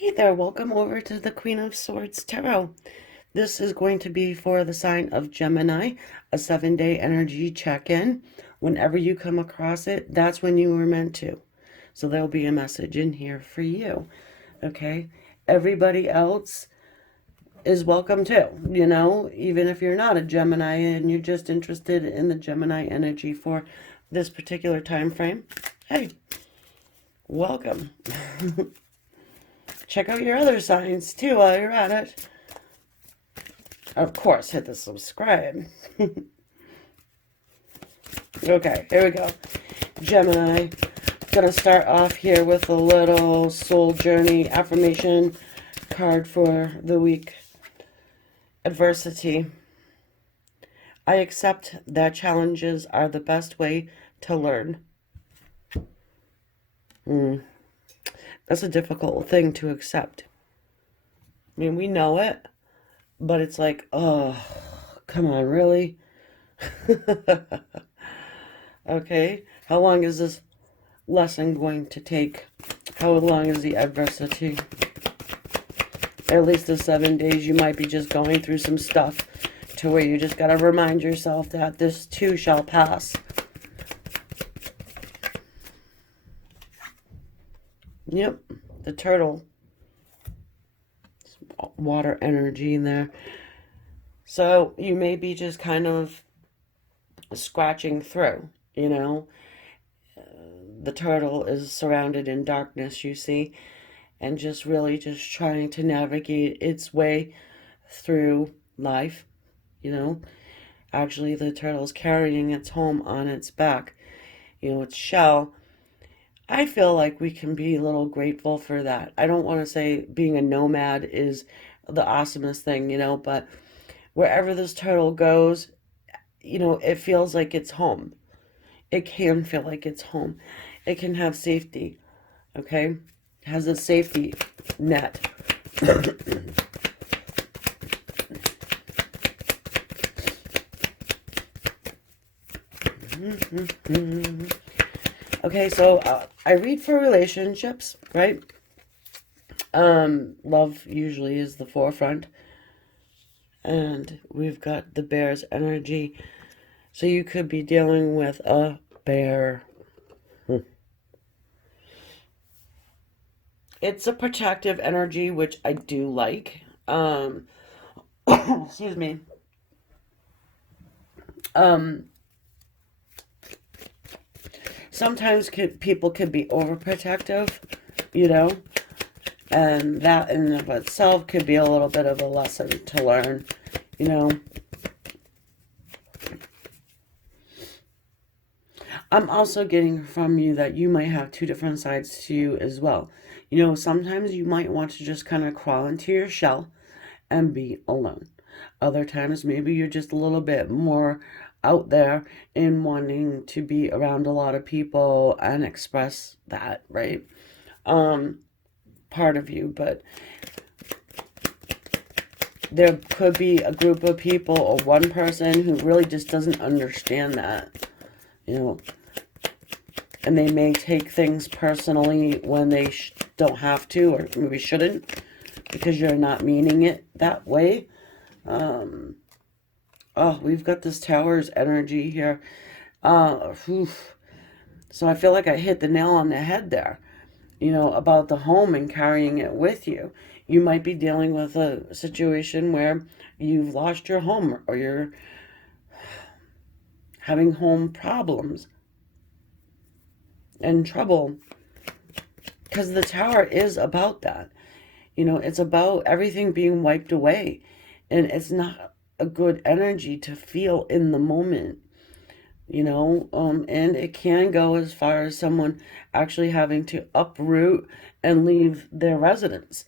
Hey there, welcome over to the Queen of Swords Tarot. This is going to be for the sign of Gemini, a 7-day energy check-in. Whenever you come across it, that's when you were meant to. So there'll be a message in here for you, okay? Everybody else is welcome too, even if you're not a Gemini and you're just interested in the Gemini energy for this particular time frame. Hey, welcome. Check out your other signs too while you're at it. Of course, hit the subscribe. Okay, here we go. Gemini. Gonna start off here with a little soul journey affirmation card for the week. Adversity. I accept that challenges are the best way to learn. That's a difficult thing to accept. I mean, we know it, but it's like, oh, come on, really? Okay, how long is this lesson going to take? How long is the adversity? At least the 7 days you might be just going through some stuff to where you just got to remind yourself that this too shall pass. Yep, the turtle. Water energy in there. So you may be just kind of scratching through, The turtle is surrounded in darkness, you see, and just really just trying to navigate its way through life, Actually, the turtle's carrying its home on its back, its shell. I feel like we can be a little grateful for that. I don't want to say being a nomad is the awesomest thing, but wherever this turtle goes, it feels like it's home. It can feel like it's home. It can have safety, okay? It has a safety net. Okay, so I read for relationships, right? Love usually is the forefront. And we've got the bear's energy. So you could be dealing with a bear. It's a protective energy, which I do like. Excuse me. Sometimes people could be overprotective, and that in and of itself could be a little bit of a lesson to learn, I'm also getting from you that you might have two different sides to you as well. Sometimes you might want to just kind of crawl into your shell and be alone. Other times, maybe you're just a little bit more out there in wanting to be around a lot of people and express that, right? Part of you, but there could be a group of people or one person who really just doesn't understand that, and they may take things personally when they don't have to, or maybe shouldn't, because you're not meaning it that way. Oh, we've got this tower's energy here. So I feel like I hit the nail on the head there, about the home and carrying it with you. You might be dealing with a situation where you've lost your home or you're having home problems and trouble, because the tower is about that. It's about everything being wiped away, and it's not a good energy to feel in the moment, and it can go as far as someone actually having to uproot and leave their residence.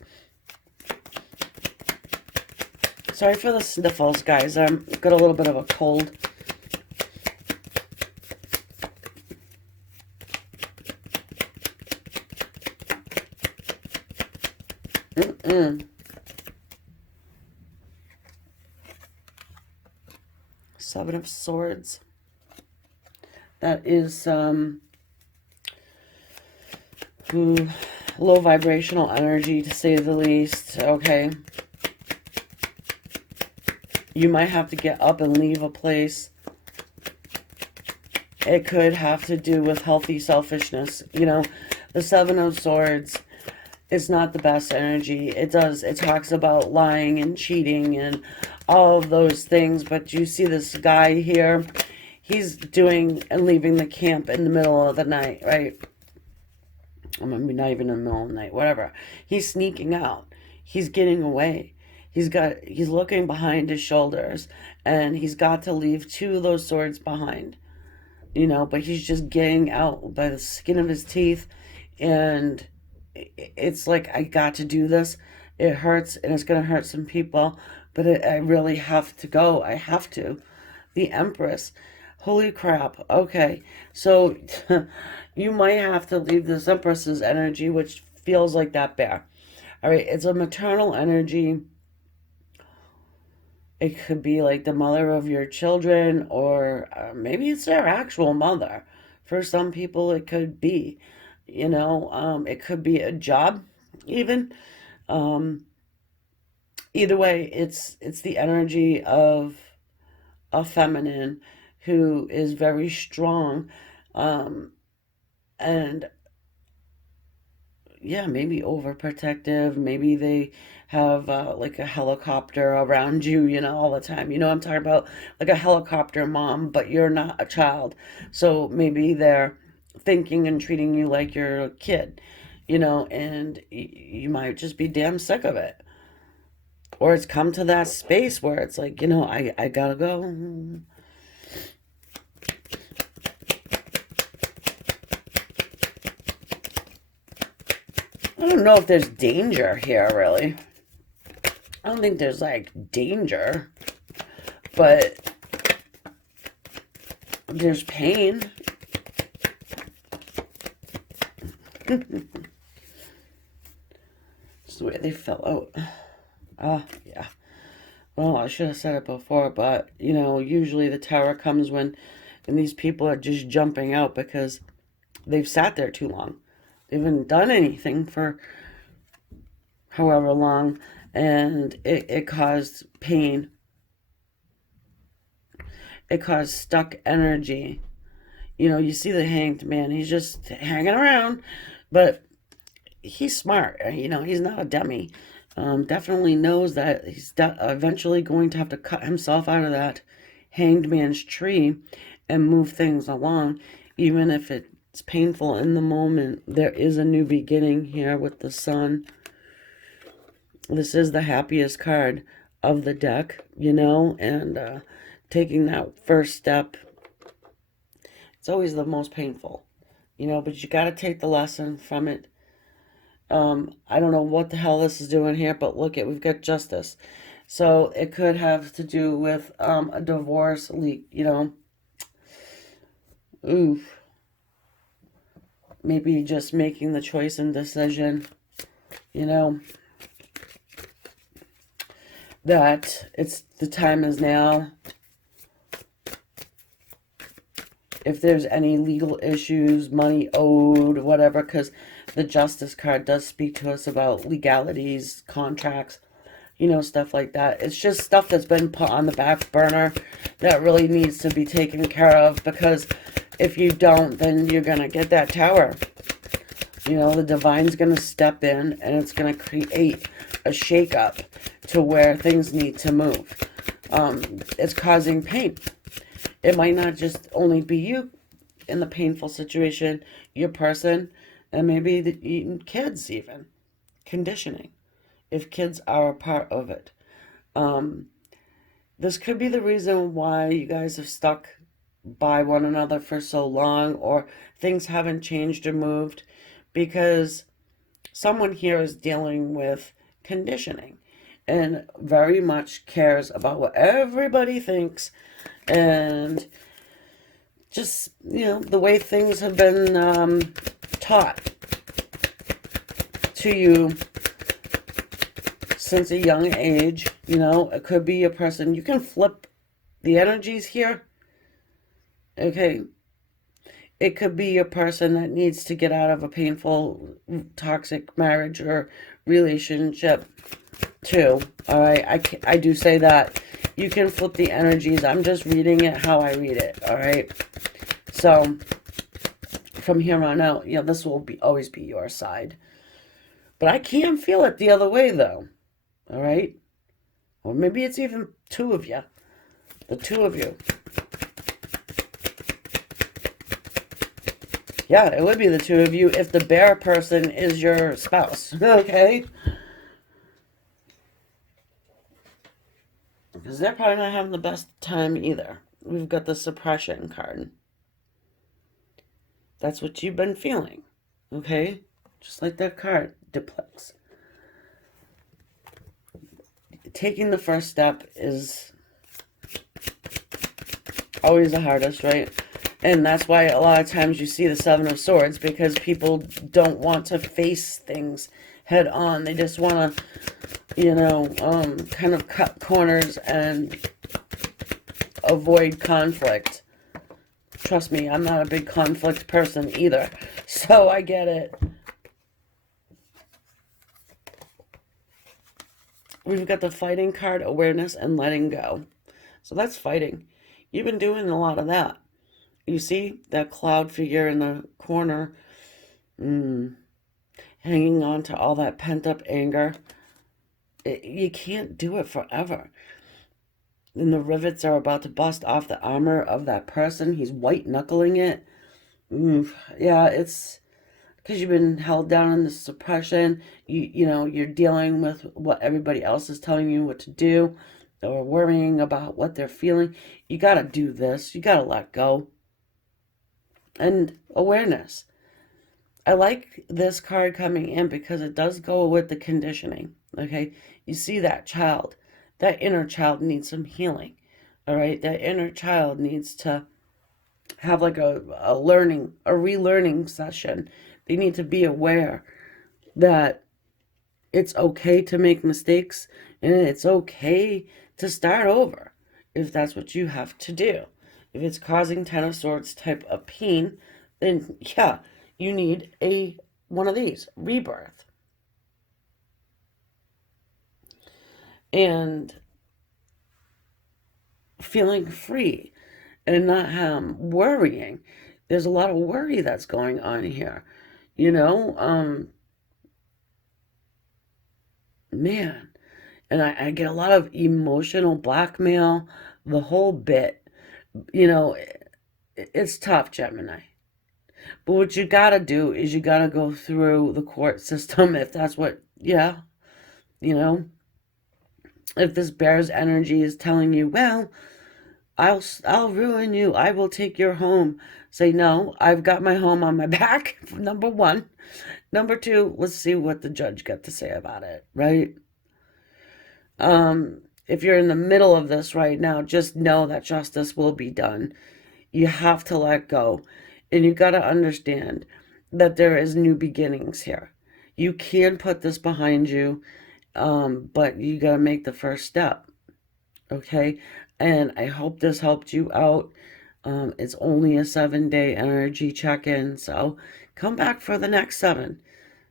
Sorry for the sniffles, guys. I've got a little bit of a cold. Seven of Swords. That is low vibrational energy, to say the least, okay? You might have to get up and leave a place. It could have to do with healthy selfishness. You know, the Seven of Swords is not the best energy. It talks about lying and cheating and all of those things. But you see this guy here, he's doing and leaving the camp in the middle of the night, right? I mean, not even in the middle of the night, whatever. He's sneaking out. He's getting away. He's looking behind his shoulders, and he's got to leave two of those swords behind. You know, but he's just getting out by the skin of his teeth, and it's like, I got to do this. It hurts, and it's going to hurt some people, but I really have to go. I have to. The Empress. Holy crap. Okay, so you might have to leave this Empress's energy, which feels like that bear. All right, it's a maternal energy. It could be like the mother of your children, or maybe it's their actual mother. For some people, it could be, you know, it could be a job, even. Um, Either way, it's the energy of a feminine who is very strong, and yeah, maybe overprotective. Maybe they have like a helicopter around you, you know, all the time. You know, I'm talking about like a helicopter mom, but you're not a child. So maybe they're thinking and treating you like you're a kid, you know, and you might just be damn sick of it. Or it's come to that space where it's like, you know, I gotta go. I don't know if there's danger here, really. I don't think there's, like, danger. But there's pain. It's the way they fell out. Yeah. Well, I should have said it before, but, you know, usually the tower comes when, and these people are just jumping out because they've sat there too long. They haven't done anything for however long, and it caused pain. It caused stuck energy. You know, you see the Hanged Man, he's just hanging around, but he's smart. You know, he's not a dummy. Definitely knows that he's eventually going to have to cut himself out of that Hanged Man's tree and move things along, even if it's painful in the moment. There is a new beginning here with the Sun. This is the happiest card of the deck, you know, and taking that first step, it's always the most painful, you know, but you got to take the lesson from it. I don't know what the hell this is doing here, but look it, we've got Justice. So it could have to do with a divorce leak, you know. Oof. Maybe just making the choice and decision, you know, that the time is now. If there's any legal issues, money owed, whatever, because the Justice card does speak to us about legalities, contracts, you know, stuff like that. It's just stuff that's been put on the back burner that really needs to be taken care of, because if you don't, then you're going to get that tower. You know, the Divine's going to step in, and it's going to create a shakeup to where things need to move. It's causing pain. It might not just only be you in the painful situation, your person, and maybe the kids even. Conditioning, if kids are a part of it. This could be the reason why you guys have stuck by one another for so long, or things haven't changed or moved, because someone here is dealing with conditioning and very much cares about what everybody thinks, and just, you know, the way things have been taught to you since a young age. You know, it could be a person. You can flip the energies here. Okay. it could be a person that needs to get out of a painful, toxic marriage or relationship too. All right, I do say that. You can flip the energies. I'm just reading it how I read it. All right. So from here on out, this will always be your side. But I can feel it the other way though. All right. Or maybe it's even two of you. The two of you. Yeah, it would be the two of you if the bear person is your spouse. Okay? Because they're probably not having the best time either. We've got the suppression card. That's what you've been feeling. Okay? Just like that card depicts. Taking the first step is always the hardest, right? And that's why a lot of times you see the Seven of Swords, because people don't want to face things head on. They just want to, kind of cut corners and avoid conflict. Trust me, I'm not a big conflict person either. So I get it. We've got the fighting card, awareness, and letting go. So that's fighting. You've been doing a lot of that. You see that cloud figure in the corner, hanging on to all that pent-up anger. You can't do it forever. And the rivets are about to bust off the armor of that person. He's white-knuckling it. Yeah, it's because you've been held down in the suppression. You're dealing with what everybody else is telling you what to do, or worrying about what they're feeling. You got to do this. You got to let go. And awareness. I like this card coming in because it does go with the conditioning. Okay, you see that child. That inner child needs some healing. All right, that inner child needs to have like a relearning session. They need to be aware that it's okay to make mistakes and it's okay to start over if that's what you have to do. If it's causing Ten of Swords type of pain, then yeah, you need one of these, rebirth. And feeling free and not worrying. There's a lot of worry that's going on here. Man. And I get a lot of emotional blackmail, the whole bit. It's tough, Gemini. But what you gotta do is you gotta go through the court system if that's what, yeah, you know. If this bear's energy is telling you, well, I'll ruin you. I will take your home. Say, no, I've got my home on my back, number one. Number two, let's see what the judge got to say about it, right? If you're in the middle of this right now, just know that justice will be done. You have to let go. And you got to understand that there is new beginnings here. You can put this behind you, but you got to make the first step. Okay? And I hope this helped you out. It's only a 7-day energy check-in, so come back for the next 7.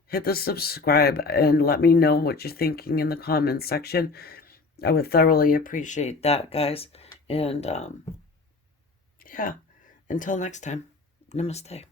Hit the subscribe and let me know what you're thinking in the comments section. I would thoroughly appreciate that, guys. And yeah, until next time, namaste.